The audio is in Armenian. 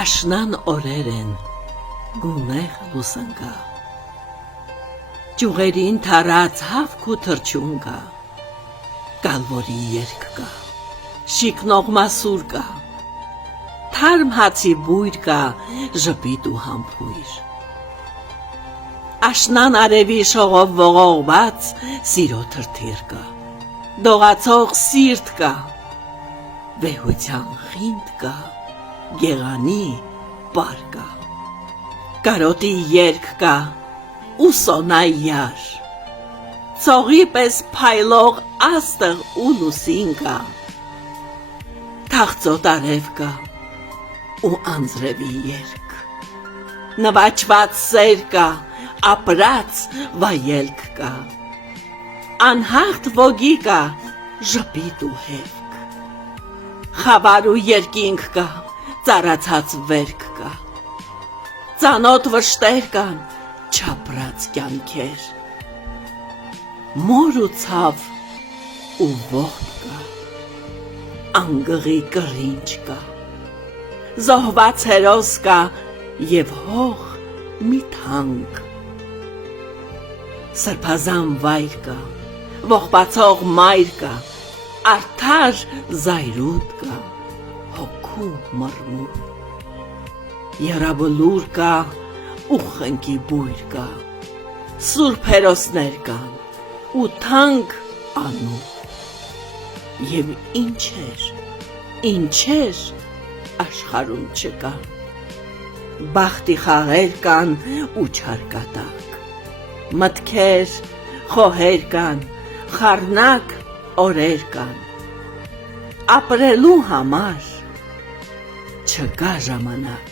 Աշնան օրեր են, գունեղ լուսնկա, ճյուղերին թարած հավք ու թրջուն կա, գալվորի երգ կա, շիկնող մասուր կա, թարմ հացի բույր կա, ժպիտ ու համբույր։ Աշնան արևի շողով ողողված սիրո թրթիր կա, դողացող սիրտ կա, վեհության խինդ կա, գեղանի պար կա, կարոտի երգ կա, ու սոնայ յար, ծողի պես փայլող աստղ ու լուսին կա, թախծոտ արև կա, ու անձրևի երգ, նվաճված սեր կա, ապրած վայելք կա, անհաղթ ոգի կա, ժպիտ ու հերք, խավար ու երկինք կա, ծառացած վերք կա, ծանոթ վշտեր կան, չապրած կյանքեր, մոր ու ցավ ու ողբ կա, անգղի կռինչ կա, զոհված հերոս կա և հող մի թանկ, սրբազան վայր կա, ողբացող մայր կա, արդար զայրույթ կա, հոգու մռմուռ, եռաբլուր կա ու խնկի բույր կա, սուրբ հերոսներ կան ու թանկ անուն, և ինչեր աշխարհում չկան, բախտի խաղեր կան ու չարկատակ, մտքեր, խոհեր կան, խառնակ օրեր կան, ապրելու համար չկա ժամանակ,